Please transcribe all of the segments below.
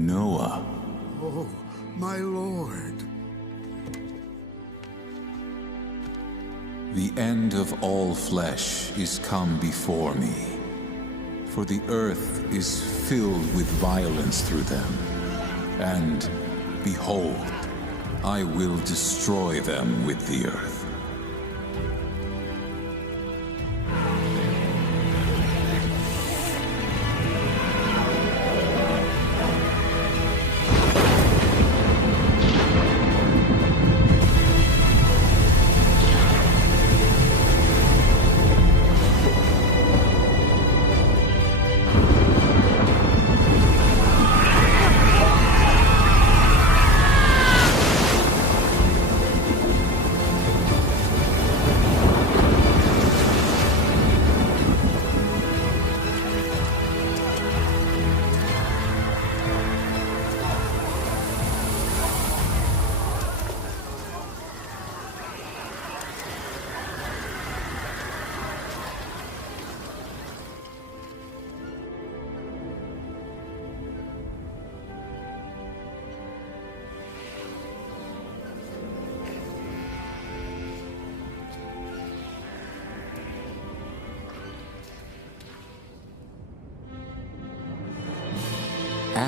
Noah, Oh, my lord. the end of all flesh is come before me. For the earth is filled with violence through them. And behold, I will destroy them with the earth.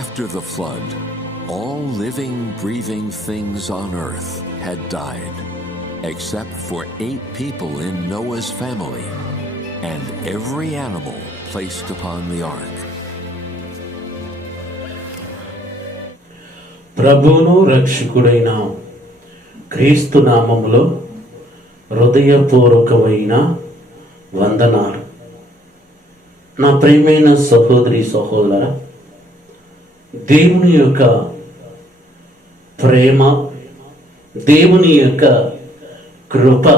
After the flood, all living, breathing things on earth had died, except for eight people in Noah's family and every animal placed upon the ark. ప్రభువును రక్షకుడైన క్రీస్తు నామములో హృదయపూర్వకమైన వందనాలు నా ప్రియమైన సహోదరి సహోదర దేవుని యొక్క ప్రేమ దేవుని యొక్క కృప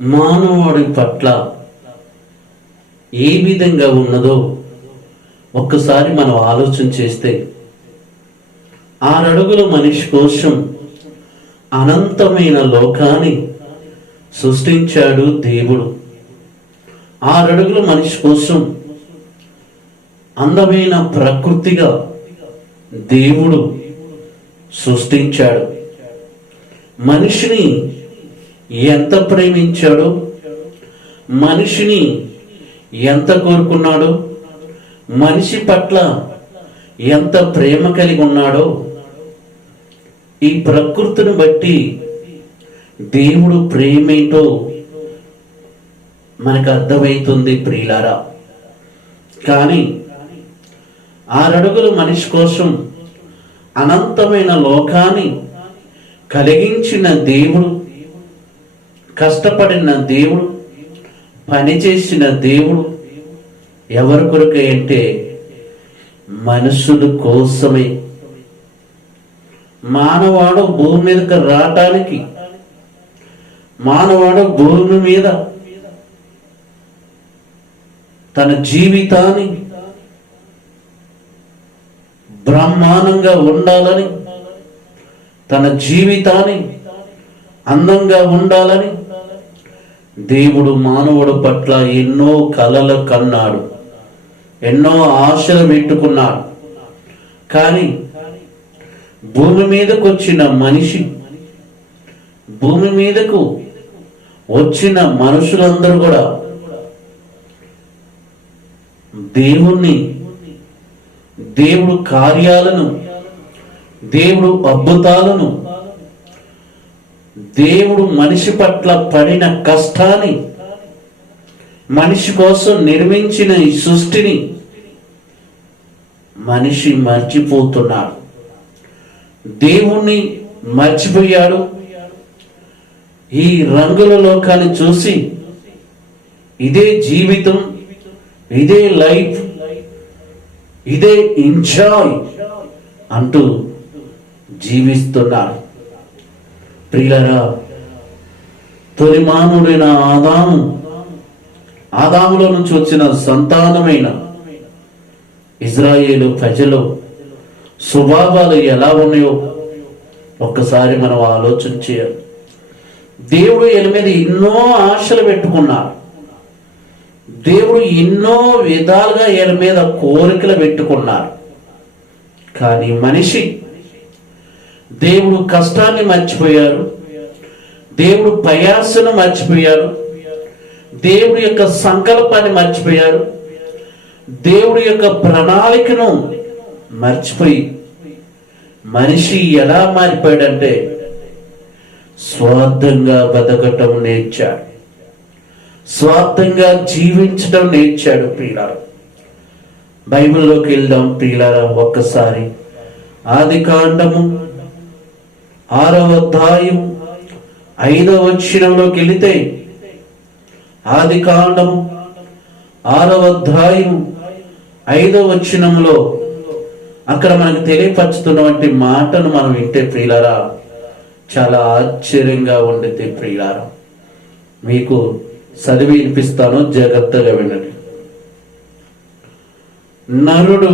మానవుడి పట్ల ఏ విధంగా ఉన్నదో ఒక్కసారి మనం ఆలోచన చేస్తే ఆరడుగుల మనిషి కోసం అనంతమైన లోకాన్ని సృష్టించాడు దేవుడు. ఆరడుగుల మనిషి కోసం అందమైన ప్రకృతిగా దేవుడు సృష్టించాడు. మనిషిని ఎంత ప్రేమించాడో? మనిషిని ఎంత కోరుకున్నాడో? మనిషి పట్ల ఎంత ప్రేమ కలిగి ఉన్నాడో ఈ ప్రకృతిని బట్టి దేవుడు ప్రేమేంటో మనకు అర్థమవుతుంది ప్రియులారా. కానీ ఆరడుగులు మనిషి కోసం అనంతమైన లోకాన్ని కలిగించిన దేవుడు కష్టపడిన దేవుడు పనిచేసిన దేవుడు ఎవరి కొరకే అంటే మనుషుల కోసమే. మానవాడు భూమి మీదకి రావటానికి మానవాడు భూమి మీద తన జీవితాన్ని బ్రహ్మాండంగా ఉండాలని తన జీవితాన్ని అందంగా ఉండాలని దేవుడు మానవుడు పట్ల ఎన్నో కలలు కన్నాడు ఎన్నో ఆశలు పెట్టుకున్నాడు. కానీ భూమి మీదకు వచ్చిన మనిషి భూమి మీదకు వచ్చిన మనుషులందరూ కూడా దేవుణ్ణి దేవుడు కార్యాలను దేవుడు అద్భుతాలను దేవుడు మనిషి పట్ల పడిన కష్టాన్ని మనిషి కోసం నిర్మించిన ఈ సృష్టిని మనిషి మర్చిపోతున్నాడు. దేవుణ్ణి మర్చిపోయాడు. ఈ రంగుల లోకాన్ని చూసి ఇదే జీవితం ఇదే లైఫ్ ఇదే ఎంజాయ్ అంటూ జీవిస్తున్నారు. ప్రియులరా తొలి మానవుడైన ఆదాము ఆదాములో నుంచి వచ్చిన సంతానమైన ఇజ్రాయేలు ప్రజలు స్వభావాలు ఎలా ఉన్నాయో ఒక్కసారి మనం ఆలోచన చేయాలి. దేవుడు వీళ్ళ మీద ఎన్నో ఆశలు పెట్టుకున్నారు. దేవుడు ఎన్నో విధాలుగా వీళ్ళ మీద కోరికలు పెట్టుకున్నారు. కానీ మనిషి దేవుడు కష్టాన్ని మర్చిపోయారు. దేవుడు ప్రయాసను మర్చిపోయారు. దేవుడి యొక్క సంకల్పాన్ని మర్చిపోయారు. దేవుడి యొక్క ప్రణాళికను మర్చిపోయి మనిషి ఎలా మారిపోయాడంటే స్వార్థంగా బతకటం నేర్చాడు. స్వార్థంగా జీవించడం నేర్చాడు ప్రియులారా బైబిల్లోకి వెళ్దాం ప్రియులారా ఒక్కసారి. ఆది కాండము ఆరవ అధ్యాయం ఐదవ వచనంలోకి వెళితే ఆది కాండము ఆరవ అధ్యాయం ఐదవ వచ్చినంలో అక్కడ మనకు తెలియపరుచుతున్నటువంటి మాటను మనం వింటే ప్రియులారా చాలా ఆశ్చర్యంగా ఉండితే ప్రియులారా మీకు చదివి వినిపిస్తాను జాగ్రత్తగా వినండి. నరుడు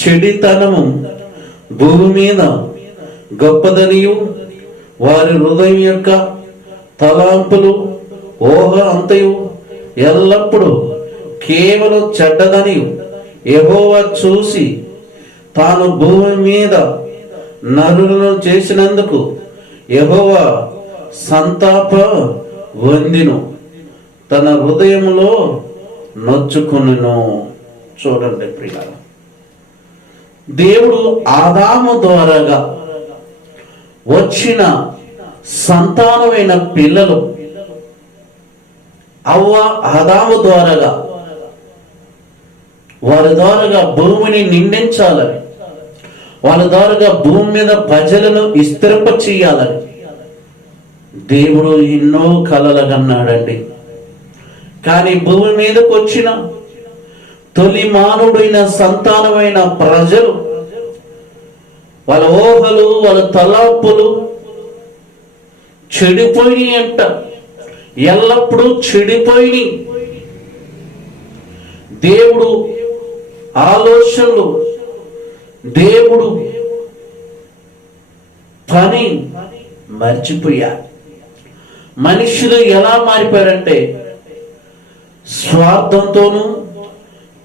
చెడితనము భూమి మీద గొప్పదనియు వారి హృదయం యొక్క తలాంపులు ఊహ అంతయు ఎల్లప్పుడూ కేవలం చెడ్డదని యెహోవా చూసి తాను భూమి మీద నరులను చేసినందుకు యెహోవా సంతాప వందిను తన హృదయంలో నొచ్చుకును చూడండి ప్రియ దేవుడు ఆదాము ద్వారాగా వచ్చిన సంతానమైన పిల్లలు అవ్వ ఆదాము ద్వారాగా వారి ద్వారాగా భూమిని నిండించాలని వాళ్ళ ద్వారాగా భూమి మీద ప్రజలను విస్తరింప చేయాలని దేవుడు ఎన్నో కలలు కన్నాడండి. కానీ భూమి మీదకు వచ్చిన తొలి మానవుడైన సంతానమైన ప్రజలు వాళ్ళ ఊహలు వాళ్ళ తలాపులు చెడిపోయి అంట. ఎల్లప్పుడూ చెడిపోయి దేవుడు ఆలోచనలు దేవుడు పని మర్చిపోయా మనుషులు ఎలా మారిపోయారంటే స్వార్థంతోనూ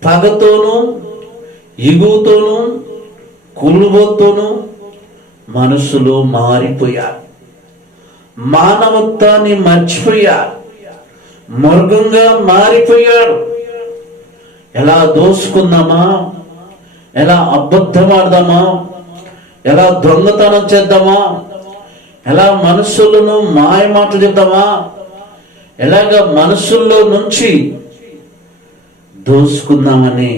పగతోనూ ఇగుతోనూ కులువతోనూ మనసులు మారిపోయారు మానవత్వాన్ని మర్చిపోయారు మృగంగా మారిపోయారు ఎలా దోసుకుందామా? ఎలా అబద్ధమాడదామా ఎలా దొంగతనం చేద్దామా? ఎలా మనుషులను మాయ మాటలు చెప్దామా? ఎలాగ మనసుల్లో నుంచి దోసుకుందామని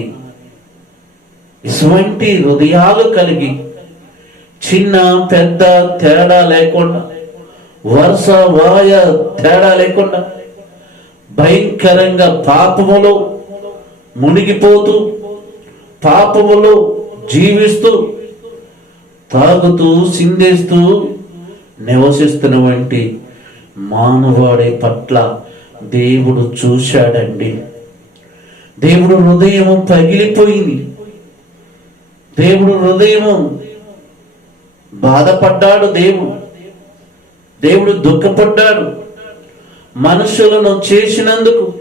ఇటువంటి హృదయాలు కలిగి చిన్న పెద్ద తేడా లేకుండా వరుస వాయ తేడా లేకుండా భయంకరంగా పాపములో మునిగిపోతూ పాపములో జీవిస్తూ తాగుతూ సిందేస్తూ నివసిస్తున్నటువంటి మానవాడి పట్ల దేవుడు చూశాడండి. దేవుడు హృదయము పగిలిపోయింది దేవుడు హృదయము బాధపడ్డాడు దేవుడు. దేవుడు దుఃఖపడ్డాడు. మనుషులను చేసినందుకు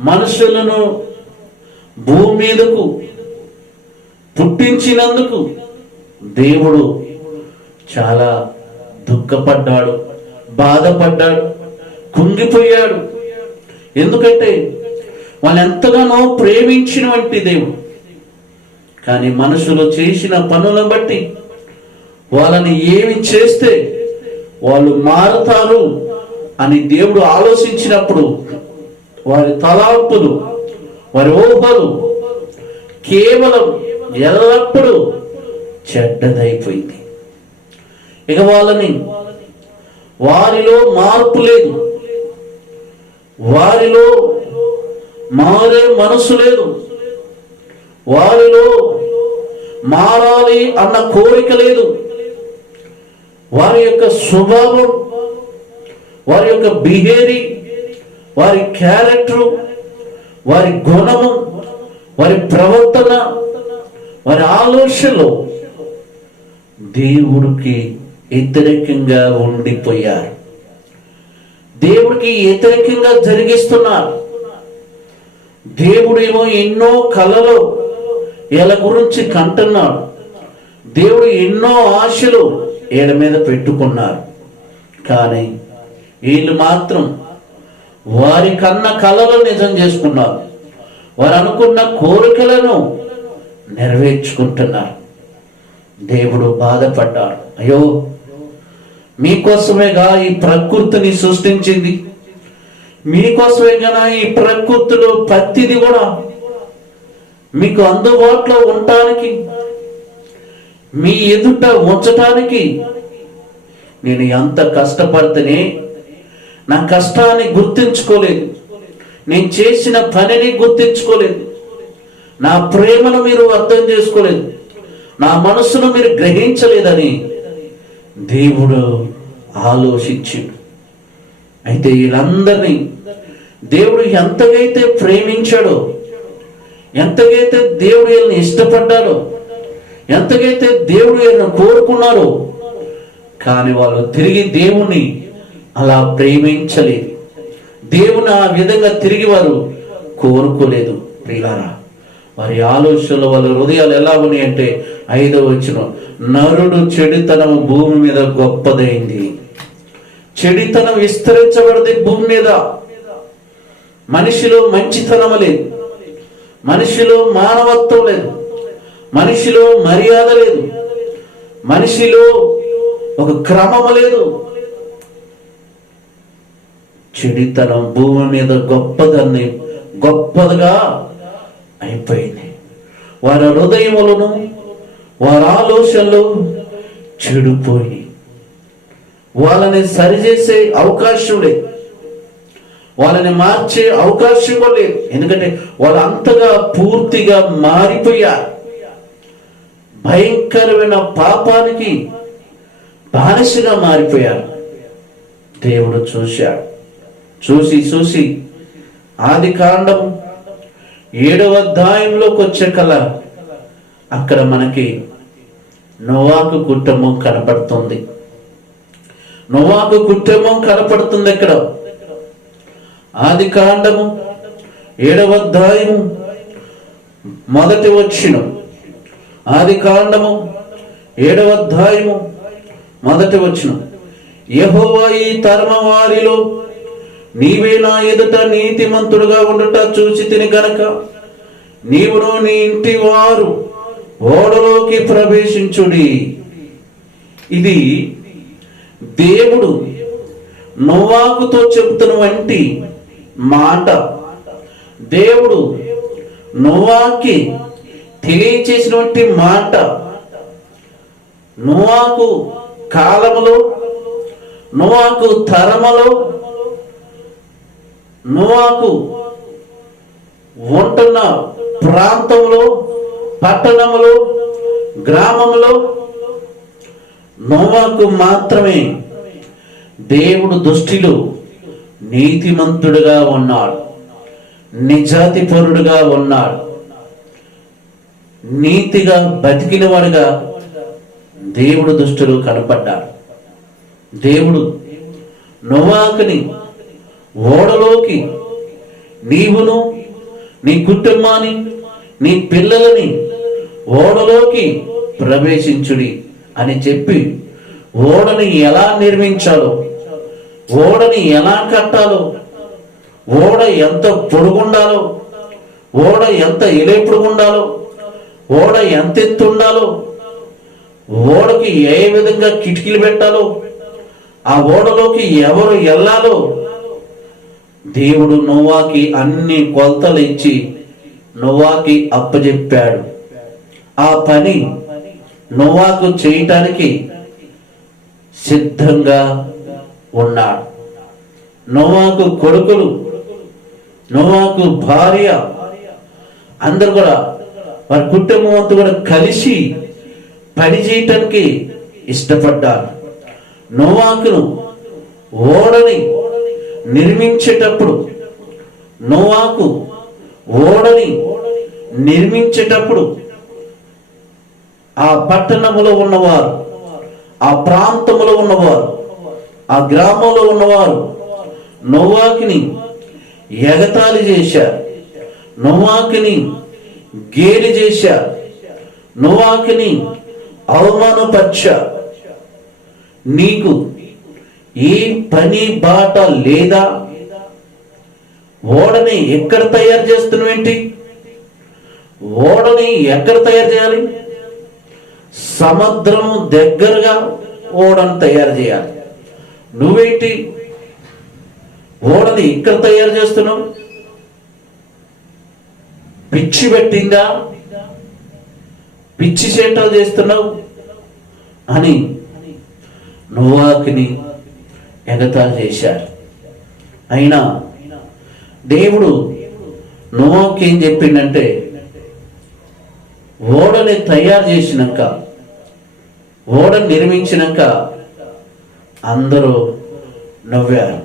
మనుషులను భూమి మీదకు పుట్టించినందుకు దేవుడు చాలా దుఃఖపడ్డాడు. బాధపడ్డాడు కుంగిపోయాడు. ఎందుకంటే వాళ్ళు ఎంతగానో ప్రేమించినటువంటి దేవుడు. కానీ మనుషులు చేసిన పనులను బట్టి వాళ్ళని ఏమి చేస్తే వాళ్ళు మారుతారు అని దేవుడు ఆలోచించినప్పుడు వారి తలాంపులు వారి ఊహలు కేవలం ఎల్లప్పుడూ చెడ్డదైపోయింది. ఇక వాళ్ళని వారిలో మార్పు లేదు. వారిలో మారే మనసు లేదు. వారిలో మారాలి అన్న కోరిక లేదు. వారి యొక్క స్వభావం వారి యొక్క బిహేవి వారి క్యారెక్టర్ వారి గుణము వారి ప్రవర్తన వారి ఆలోచనలు దేవుడికి వ్యతిరేకంగా ఉండిపోయారు. దేవుడికి వ్యతిరేకంగా జరిగిస్తున్నారు. దేవుడేమో ఎన్నో కళలు వీళ్ళ గురించి కంటున్నాడు. దేవుడు ఎన్నో ఆశలు వీళ్ళ మీద పెట్టుకున్నారు. కానీ వీళ్ళు మాత్రం వారి కన్న కళలు నిజం చేసుకున్నారు. వారు అనుకున్న కోరికలను నెరవేర్చుకుంటున్నారు. దేవుడు బాధపడ్డాడు. అయ్యో మీకోసమేగా ఈ ప్రకృతిని సృష్టించింది. మీకోసమేగా ఈ ప్రకృతిలో ప్రతిది కూడా మీకు అందుబాటులో ఉండటానికి మీ ఎదుట ఉంచటానికి నేను ఎంత కష్టపడితేనే నా కష్టాన్ని గుర్తించుకోలేదు. నేను చేసిన పనిని గుర్తించుకోలేదు. నా ప్రేమను మీరు అర్థం చేసుకోలేదు. నా మనసును మీరు గ్రహించలేదని దేవుడు ఆలోచించాడు అయితే వీళ్ళందరినీ దేవుడు ఎంతగైతే ప్రేమించాడో ఎంతగైతే దేవుడు వీళ్ళని ఇష్టపడ్డాడో ఎంతగైతే దేవుడు వీళ్ళని కోరుకున్నారో కానీ వాళ్ళు తిరిగి దేవుణ్ణి అలా ప్రేమించలేదు. దేవుని ఆ విధంగా తిరిగి వారు కోరుకోలేదు. ప్రియులారా వారి ఆలోచనలు వాళ్ళ హృదయాలు ఎలా ఉన్నాయంటే ఐదో వచ్చిన నరుడు చెడుతనం భూమి మీద గొప్పదైంది. చెడితనం విస్తరించబడింది భూమి మీద. మనిషిలో మంచితనం లేదు. మనిషిలో మానవత్వం లేదు. మనిషిలో మర్యాద లేదు. మనిషిలో ఒక క్రమం లేదు. చెడితనం భూమి మీద గొప్పదాన్ని గొప్పదిగా అయిపోయింది. వారి హృదయములను వారి ఆలోచనలు చెడిపోయి వాళ్ళని సరిచేసే అవకాశం లేదు. వాళ్ళని మార్చే అవకాశం కూడా లేదు. ఎందుకంటే వాళ్ళు అంతగా పూర్తిగా మారిపోయారు. భయంకరమైన పాపానికి బానిసగా మారిపోయారు. దేవుడు చూశాడు. చూసి చూసి ఆది కాండం ఏడవ అధ్యాయంలోకి వచ్చే కల అక్కడ మనకి నోవాకు కుటుంబం కనపడుతుంది. నోవాకు కుటుంబం కనపడుతుంది ఇక్కడ ఆది కాండము ఏడవ అధ్యాయము మొదటి వచ్చిన ఆది కాండము ఏడవ అధ్యాయము మొదటి వచ్చిన యహోవా ఈ తరమ వారిలో నీవే నా ఎదుట నీతిమంతుడుగా ఉండుట చూసి తిని గనక. నీవును నీ ఇంటి వారు ఓడలోకి ప్రవేశించుడి. ఇది దేవుడు నోవాకుతో చెబుతున్న వంటి మాట. దేవుడు నోవాకి తెలియచేసినటువంటి మాట. నోవాకు కాలములో నోవాకు తరములో నోవాకు ఉంటున్న ప్రాంతంలో పట్టణంలో గ్రామంలో నోవాకు మాత్రమే దేవుడు దృష్టిలో నీతిమంతుడుగా ఉన్నాడు నిజాతిపరుడుగా ఉన్నాడు నీతిగా బతికినవాడుగా దేవుడు దృష్టిలో కనపడ్డాడు. దేవుడు నోవాకుని ఓడలోకి నీవును నీ కుటుంబాన్ని నీ పిల్లలని ఓడలోకి ప్రవేశించుడి అని చెప్పి ఓడని ఎలా నిర్మించాలో ఓడని ఎలా కట్టాలో ఓడ ఎంత పొడుగుండాలో ఓడ ఎంత ఇలేపుడుగుండాలో ఓడ ఎంత ఎత్తు ఉండాలో ఓడకి ఏ విధంగా కిటికీలు పెట్టాలో ఆ ఓడలోకి ఎవరు వెళ్ళాలో దేవుడు నోవాకి అన్ని కొలతలు ఇచ్చి నోవాకి అప్పజెప్పాడు. ఆ పని నోవాకు చేయటానికి సిద్ధంగా ఉన్నాడు. నోవాకు కొడుకులు నోవాకు భార్య అందరు కూడా వారి కుటుంబం అంతా కూడా కలిసి పని చేయటానికి ఇష్టపడ్డారు. నోవాకును ఓడని నిర్మించేటప్పుడు నోవాకు ఓడని నిర్మించేటప్పుడు ఆ పట్టణములో ఉన్నవారు ఆ ప్రాంతములో ఉన్నవారు ఆ గ్రామంలో ఉన్నవారు నోవాకిని ఎగతాళి చేశారు. నోవాకిని గేలి చేశారు. నోవాకిని అవమానపరిచారు. నీకు ఏ పని బాట లేదా? ఓడని ఎక్కడ తయారు చేస్తున్నావేంటి ఓడని ఎక్కడ తయారు చేయాలి? సముద్రం దగ్గరగా ఓడను తయారు చేయాలి. నువ్వేంటి? ఓడని ఇక్కడ తయారు చేస్తున్నావు? పిచ్చి పెట్టిందా? పిచ్చి చేటలు చేస్తున్నావు? అని నువ్వాకిని ఎగతాళి చేశారు. అయినా దేవుడు నోవాకి ఏం చెప్పిండంటే ఓడని తయారు చేసినాక ఓడని నిర్మించినాక అందరూ నవ్వారు.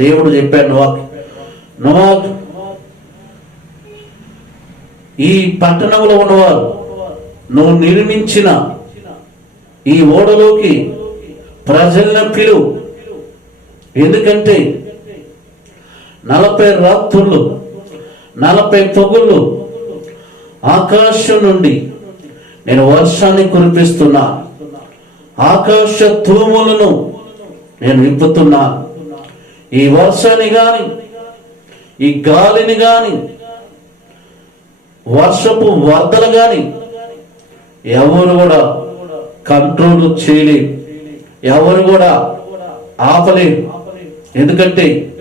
దేవుడు చెప్పాడు నోవాక్ నోవాక్ ఈ పట్టణంలో ఉన్నవారు నువ్వు నిర్మించిన ఈ ఓడలోకి ప్రజలను పిలువు ఎందుకంటే నలభై రాత్రులు నలభై పొగుళ్ళు ఆకాశం నుండి నేను వర్షాన్ని కురిపిస్తున్నా. ఆకాశ తూములను నేను నింపుతున్నా ఈ వర్షాన్ని కానీ ఈ గాలిని కానీ వర్షపు వరదలు కానీ ఎవరు కూడా కంట్రోల్ చేయలేరు. ఎవరు కూడా ఆపలేరు. ఎందుకంటే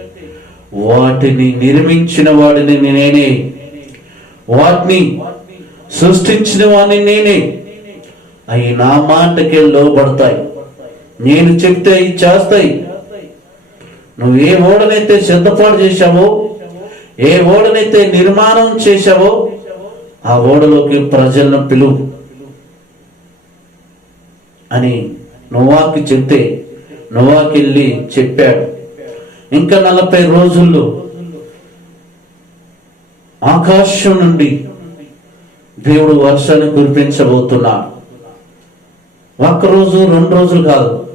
వాటిని నిర్మించిన వాడిని నేనే. వాటిని సృష్టించిన వాడిని నేనే. అవి నా మాటకే లోబడతాయి. నేను చెప్తే అవి చేస్తాయి. నువ్వు ఏ ఓడనైతే సిద్ధపాటు చేశావో ఏ ఓడనైతే నిర్మాణం చేశావో ఆ ఓడలోకి ప్రజలను పిలువు. అని నువ్వాకి చెప్తే నువ్వాకెళ్ళి చెప్పాడు. ఇంకా నలభై రోజుల్లో ఆకాశం నుండి దేవుడు వర్షాన్ని కురిపించబోతున్నాడు. ఒక్కరోజు రెండు రోజులు కాదు.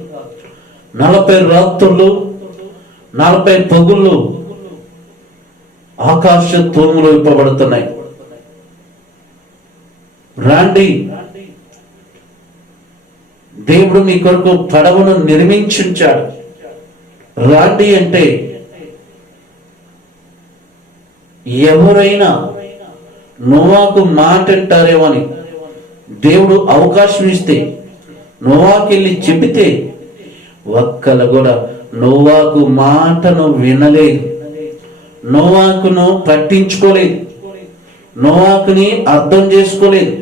నలభై రాత్రులు నలభై పగుళ్ళు ఆకాశ తూములు ఇవ్వబడుతున్నాయి రాండి దేవుడు మీ కొరకు పడవను నిర్మించుంచాడు. రాండి అంటే ఎవరైనా నోవాకు మాట అంటారేమో అని. దేవుడు అవకాశం ఇస్తే నోవాకెళ్ళి చెబితే ఒక్కలు కూడా నోవాకు మాటను వినలేదు. నోవాకును పట్టించుకోలేదు. నోవాకుని అర్థం చేసుకోలేదు.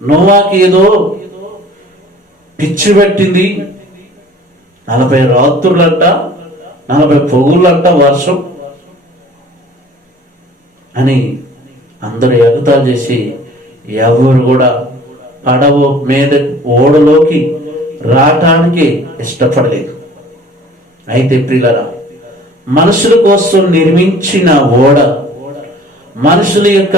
నోవాకి ఏదో పిచ్చి పెట్టింది. నలభై రాత్రులంట నలభై పొగుళ్ళంట వర్షం. అని అందరూ ఎగతాలు చేసి ఎవరు కూడా పడవ మీద ఓడలోకి రావటానికి ఇష్టపడలేదు. అయితే ప్రియులరా మనుషుల కోసం నిర్మించిన ఓడ మనుషుల యొక్క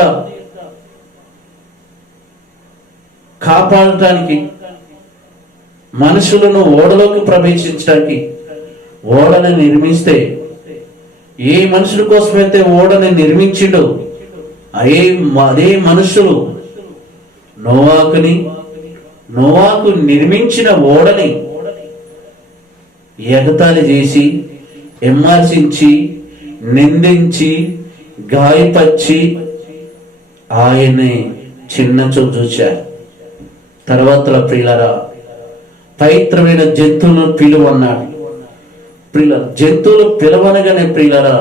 కాపాడటానికి మనుషులను ఓడలోకి ప్రవేశించడానికి ఓడని నిర్మిస్తే ఏ మనుషుల కోసమైతే ఓడని నిర్మించిండో అదే అదే మనుషులు నోవాకుని నోవాకు నిర్మించిన ఓడని ఎగతాళి చేసి విమర్శించి నిందించి గాయపరిచి ఆయన్ని చిన్న చూపు చూశారు. తర్వాత ప్రియులరా పవిత్రమైన జంతువులను పిలువన్నాడు. ప్రియుల జంతువులు పిలవనగానే ప్రియులరా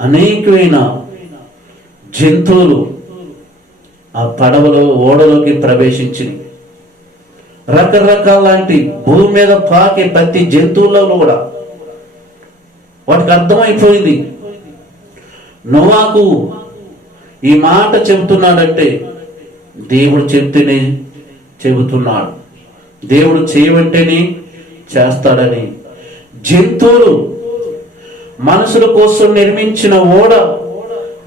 అనేకమైన జంతువులు ఆ పడవలో ఓడలోకి ప్రవేశించింది రకరకాల లాంటి భూమి మీద పాకే ప్రతి జంతువులలో కూడా వాటికి అర్థమైపోయింది. నోవాకు ఈ మాట చెబుతున్నాడంటే దేవుడు చెప్తేనే చెబుతున్నాడు. దేవుడు చేయమంటేనే చేస్తాడని. జంతువులు మనుషుల కోసం నిర్మించిన ఓడ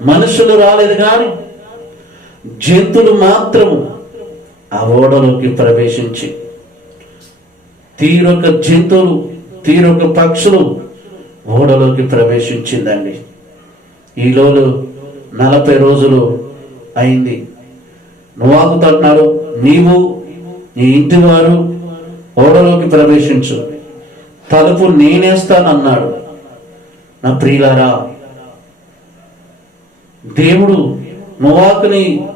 మనుషులు రాలేదు కానీ జంతువులు మాత్రము ఆ ఓడలోకి ప్రవేశించి తీరొక జంతువులు తీరొక పక్షులు ఓడలోకి ప్రవేశించిందండి. ఈలోలు నలభై రోజులు అయింది. నువ్వు అంటున్నారు నీవు నీ ఇంటి వారు ఓడలోకి ప్రవేశించు. తలుపు నేనేస్తానన్నాడు. నా ప్రియులారా దేవుడు నువాకుని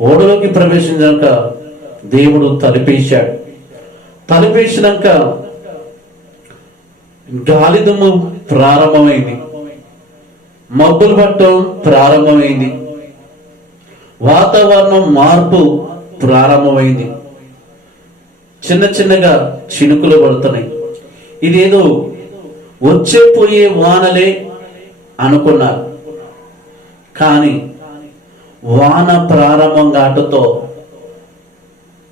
ఓడలోకి ప్రవేశించాక దేవుడు తలిపేశాడు. తలిపేసినాక గాలి దుమ్ము ప్రారంభమైంది. మబ్బులు పట్టడం ప్రారంభమైంది. వాతావరణం మార్పు ప్రారంభమైంది. చిన్న చిన్నగా చినుకులు పడుతున్నాయి. ఇదేదో వచ్చే పోయే వానలే అనుకున్నారు. కానీ వాన ప్రారంభం కాటతో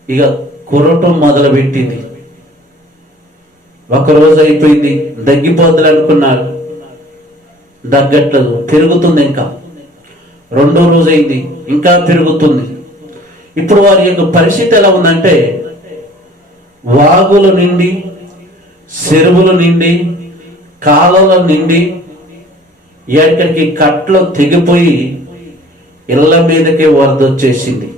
ఇక కురటం మొదలుపెట్టింది. ఒక రోజు అయిపోయింది దగ్గిపోద్దులు అనుకున్నారు. దగ్గట్లేదు పెరుగుతుంది ఇంకా. రెండో రోజు అయింది ఇంకా పెరుగుతుంది. ఇప్పుడు వారి యొక్క పరిస్థితి ఎలా ఉందంటే వాగుల నిండి చెరువుల నిండి కాలువల నిండి ఎక్కడికి కట్లు తెగిపోయి ఇళ్ళ మీదకే వరదొచ్చేసింది.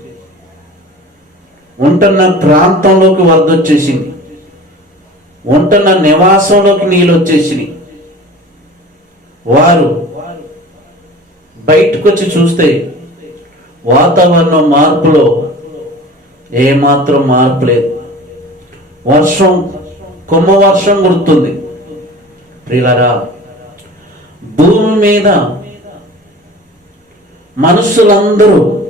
ఉంటున్న ప్రాంతంలోకి వరదొచ్చేసింది. ఉంటున్న నివాసంలోకి నీళ్ళు వచ్చేసినాయి వారు బయటకు వచ్చి చూస్తే వాతావరణం మార్పులో ఏమాత్రం మార్పు లేదు. వర్షం కొమ్మ వర్షం కుడుతుంది ప్రియులరా భూమి మీద మనుషులందరూ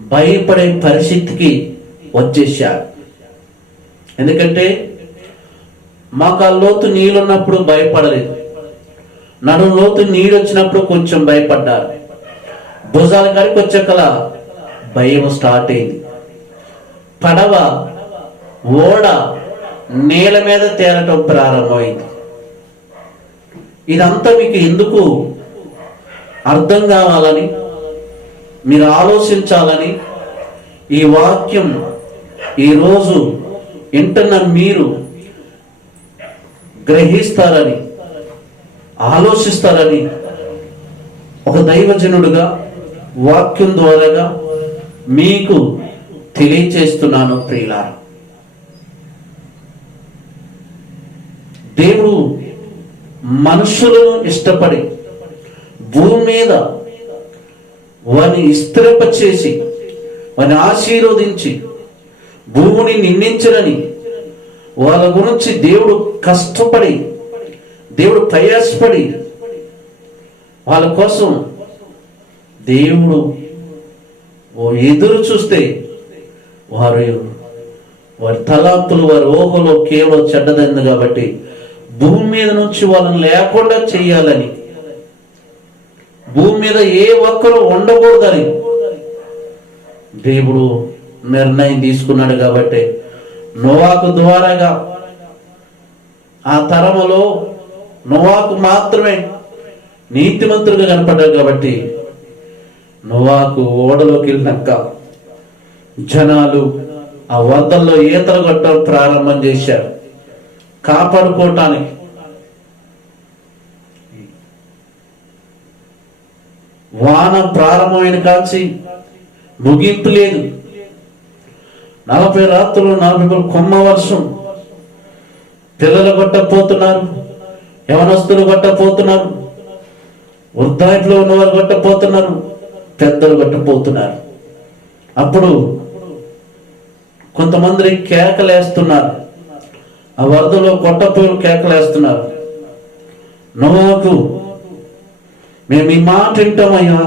భయపడే పరిస్థితికి వచ్చేసారు ఎందుకంటే మాకు ఆ లోతు నీళ్ళున్నప్పుడు భయపడలేదు. నడు లోతు నీళ్ళు వచ్చినప్పుడు కొంచెం భయపడ్డారు. భుజాల కాడికి వచ్చాకల భయం స్టార్ట్ అయింది. పడవ ఓడ నేల మీద తేలటం ప్రారంభమైంది. ఇదంతా మీకు ఎందుకు అర్థం కావాలని మీరు ఆలోచించాలని ఈ వాక్యం ఈరోజు వింటున్న మీరు గ్రహిస్తారని ఆలోచిస్తారని ఒక దైవజనుడుగా వాక్యం ద్వారాగా మీకు తెలియచేస్తున్నాను ప్రియులారా. దేవుడు మనుషులను ఇష్టపడి భూమి మీద వారిని స్థిరప చేసి వారిని ఆశీర్వదించి భూమిని నిందించడని వాళ్ళ గురించి దేవుడు కష్టపడి దేవుడు ప్రయాసపడి వాళ్ళ కోసం దేవుడు ఓ ఎదురు చూస్తే వారు వారి తలాంతులు వారి ఓహలో కేవలం చెడ్డదైంది కాబట్టి భూమి మీద నుంచి వాళ్ళని లేకుండా చేయాలని. భూమి మీద ఏ ఒక్కరు ఉండకూడదని. దేవుడు నిర్ణయం తీసుకున్నాడు కాబట్టి నోవాకు ద్వారాగా ఆ తరములో నోవాకు మాత్రమే నీతిమంతుడుగా కనపడ్డాడు కాబట్టి నోవాకు ఓడలోకి వెళ్ళినాక జనాలు ఆ వద్దల్లో ఈతలు కొట్టడం ప్రారంభం చేశారు. కాపాడుకోవటానికి. వాన ప్రారంభమైన కాల్చి ముగింపు లేదు. నలభై రాత్రులు నలభై కొమ్మ వర్షం. పిల్లలు కొట్టపోతున్నారు యవనస్తులు కొట్టపోతున్నారు వృద్ధాయిలో ఉన్నవారు కొట్టపోతున్నారు పెద్దలు కొట్టపోతున్నారు. అప్పుడు కొంతమంది కేకలేస్తున్నారు. ఆ వరదలో కొట్టపోలు కేకలేస్తున్నారు నోవాకు మేము ఈ మాట వింటామయ్యా.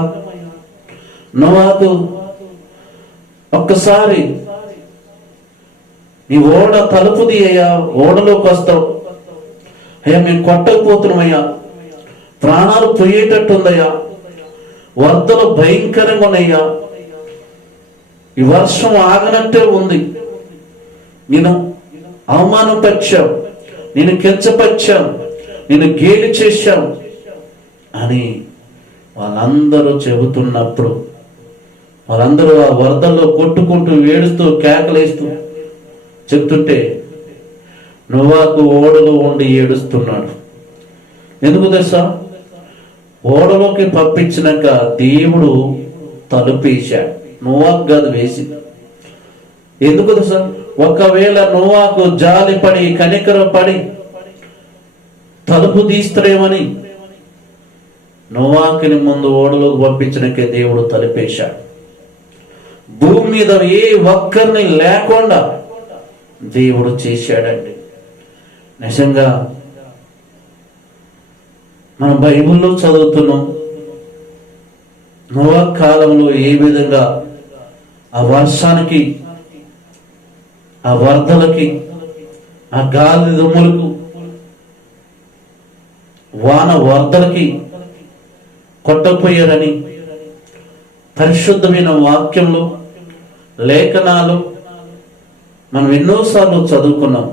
నోవాకు ఒక్కసారి నీ ఓడ తలుపుది అయ్యా ఓడలోకి వస్తావు అయ్యా మేము కొట్టకపోతున్నామయ్యా. ప్రాణాలు పోయేటట్టుందయ్యా. వరదలు భయంకరంగా ఉన్నాయ్యా. ఈ వర్షం ఆగనట్టే ఉంది. నేను అవమానపరిచాం. నేను కించపరిచాం. నేను గేలి చేశాం. అని వాళ్ళందరూ చెబుతున్నప్పుడు వాళ్ళందరూ ఆ వరదల్లో కొట్టుకుంటూ ఏడుస్తూ కేకలేస్తూ చెప్తుంటే నువ్వాకు ఓడలో ఉండి ఏడుస్తున్నాడు. ఎందుకు తెలుసా? ఓడలోకి పంపించినాక దేవుడు తలుపేశాడు నువ్వాకు కాదు వేసింది. ఎందుకు సార్ ఒకవేళ నోవాకు జాలి పడి పడి తలుపు తీస్తరేమని నోవాకిని ముందు ఓడలోకి పంపించడానికే దేవుడు తలిపేశాడు. భూమి మీద ఏ ఒక్కరిని లేకుండా దేవుడు చేశాడండి. నిజంగా మనం బైబిల్లో చదువుతున్నాం నోవా కాలంలో ఏ విధంగా ఆ వర్షానికి ఆ వరదలకి ఆ గాలి దుమ్ములకు వాన వరదలకి కొట్టపోయారని పరిశుద్ధమైన వాక్యంలో లేఖనాలు మనం ఎన్నోసార్లు చదువుకున్నాం.